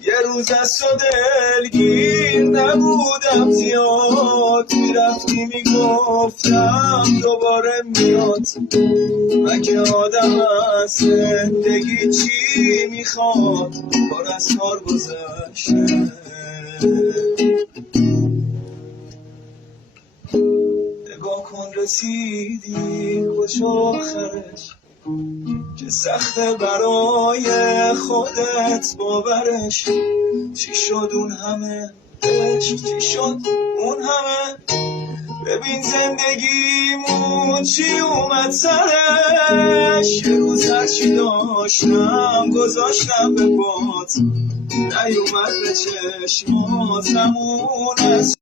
یه روز از تو دلگیر نبودم زیاد، میرفتی میگفتم دوباره میاد. مگه آدم از زندگی چی میخواد؟ پر از کار گذشته. نگاه کن رسیدی کجا آخرش، که سخته برای خودت باورش. چی شد اون همه عشق، چی شد اون همه؟ ببین زندگیمون چی اومد سرش. یه روز هرچی داشتم گذاشتم به پات، نیومد به چشماتمون از